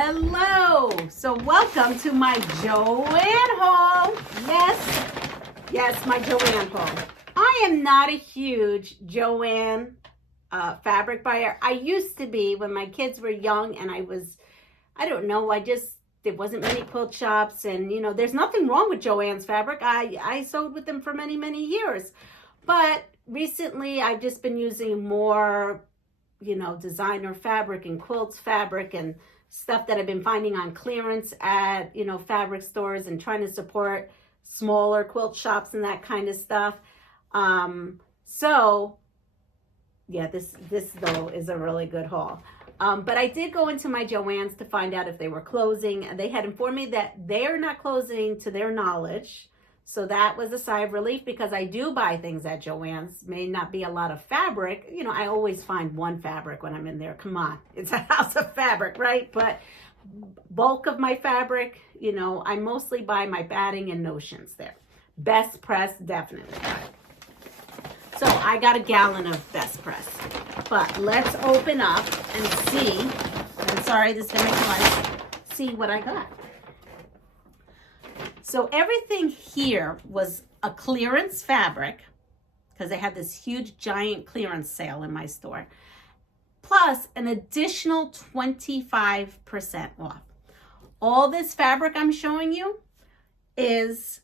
Hello. So welcome to my Joann haul. Yes, my Joann haul. I am not a huge Joann fabric buyer. I used to be when my kids were young, and I don't know, there wasn't many quilt shops, and you know, there's nothing wrong with Joann's fabric. I sewed with them for many years. But recently I've just been using more, you know, designer fabric and quilts fabric and stuff that I've been finding on clearance at, you know, fabric stores, and trying to support smaller quilt shops and that kind of stuff. So yeah, this though is a really good haul. But I did go into my Joann's to find out if they were closing, and they had informed me that they are not closing to their knowledge. So that was a sigh of relief, because I do buy things at Joann's. May not be a lot of fabric. You know, I always find one fabric when I'm in there. Come on, it's a house of fabric, right? But bulk of my fabric, you know, I mostly buy my batting and notions there. Best Press, definitely. So I got a gallon of Best Press. But let's open up and see. I'm sorry, this is going to make noise. See what I got. So everything here was a clearance fabric, because they had this huge giant clearance sale in my store, plus an additional 25% off. All this fabric I'm showing you is,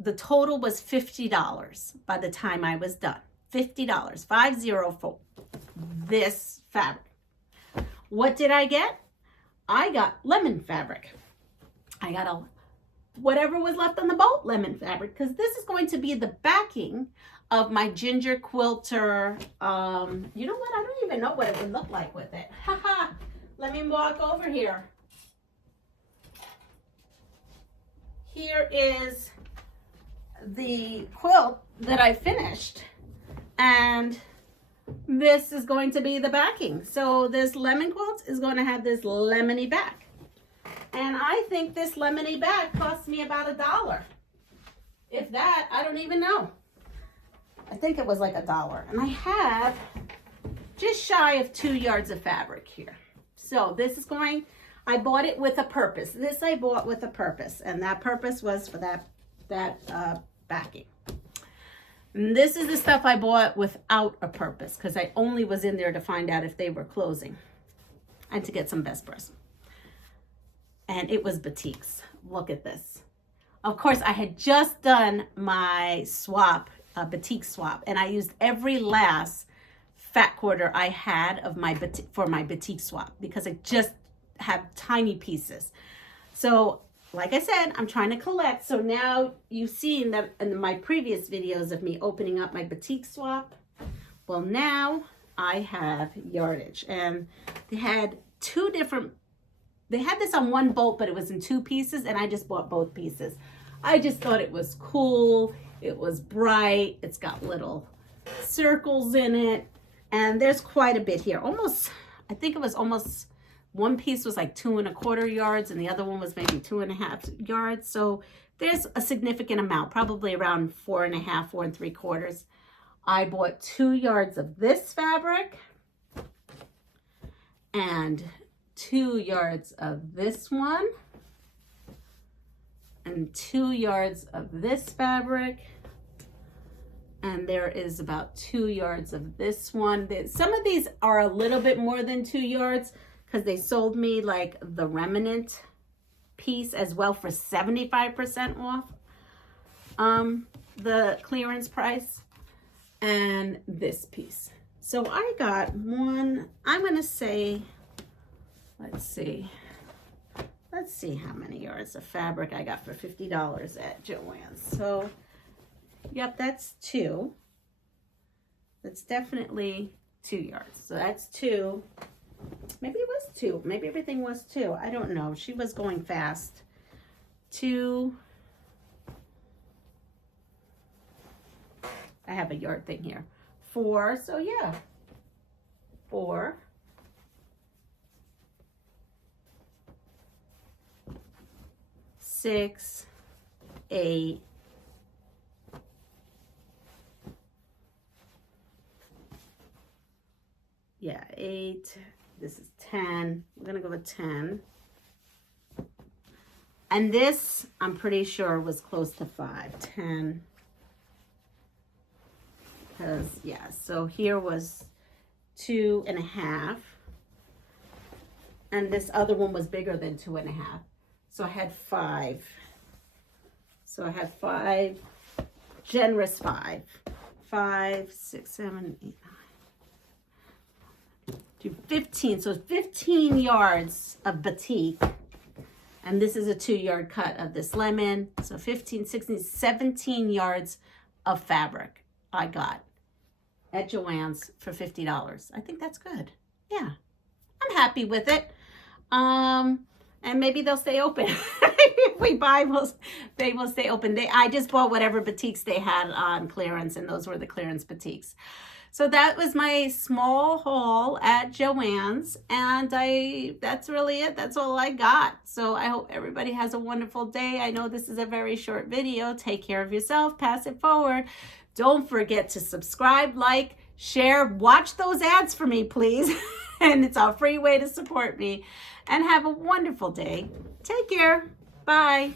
the total was $50 by the time I was done. $50, 50 for this fabric. What did I get? I got lemon fabric. I got whatever was left on the boat lemon fabric, because this is going to be the backing of my ginger quilter. You know what? I don't even know what it would look like with it. Haha. Let me walk over here. Here is the quilt that I finished, and this is going to be the backing. So this lemon quilt is going to have this lemony back. And I think this lemony bag cost me about $1. If that, I don't even know. I think it was like $1. And I have just shy of 2 yards of fabric here. So this is I bought it with a purpose. This I bought with a purpose. And that purpose was for that backing. And this is the stuff I bought without a purpose, because I only was in there to find out if they were closing and to get some Best Press. And it was batiks. Look at this. Of course, I had just done my swap, batik swap, and I used every last fat quarter I had of for my batik swap, because I just have tiny pieces. So, like I said, I'm trying to collect. So now you've seen that in my previous videos of me opening up my batik swap. Well, now I have yardage, and they had they had this on one bolt, but it was in 2 pieces, and I just bought both pieces. I just thought it was cool. It was bright. It's got little circles in it, and there's quite a bit here. I think it was almost, one piece was like 2 1/4 yards, and the other one was maybe 2 1/2 yards. So there's a significant amount, probably around 4 1/2, 4 3/4. I bought 2 yards of this fabric, and 2 yards of this one, and 2 yards of this fabric, and there is about 2 yards of this one. Some of these are a little bit more than 2 yards, because they sold me like the remnant piece as well for 75% off the clearance price, and this piece. So I got one, I'm gonna say, let's see how many yards of fabric I got for $50 at Joann's. So, yep, that's 2. That's definitely 2 yards. So that's 2. Maybe it was 2. Maybe everything was 2. I don't know. She was going fast. 2. I have a yard thing here. 4. So yeah. 4. 6, 8, 8, this is 10. We're gonna go with 10. And this, I'm pretty sure, was close to 5, 10. Because, yeah, so here was 2.5. And this other one was bigger than 2.5. So I had 5. So I had 5, generous 5. 5, 6, 7, 8, 9. Do 15. So 15 yards of batik. And this is a 2-yard cut of this lemon. So 15, 16, 17 yards of fabric I got at Joann's for $50. I think that's good. Yeah, I'm happy with it. And maybe they'll stay open. If we buy, they will stay open. I just bought whatever batiks they had on clearance, and those were the clearance batiks. So that was my small haul at Joann's, and that's really it. That's all I got. So I hope everybody has a wonderful day. I know this is a very short video. Take care of yourself. Pass it forward. Don't forget to subscribe, like, share, watch those ads for me, please. And it's a free way to support me. And have a wonderful day. Take care. Bye.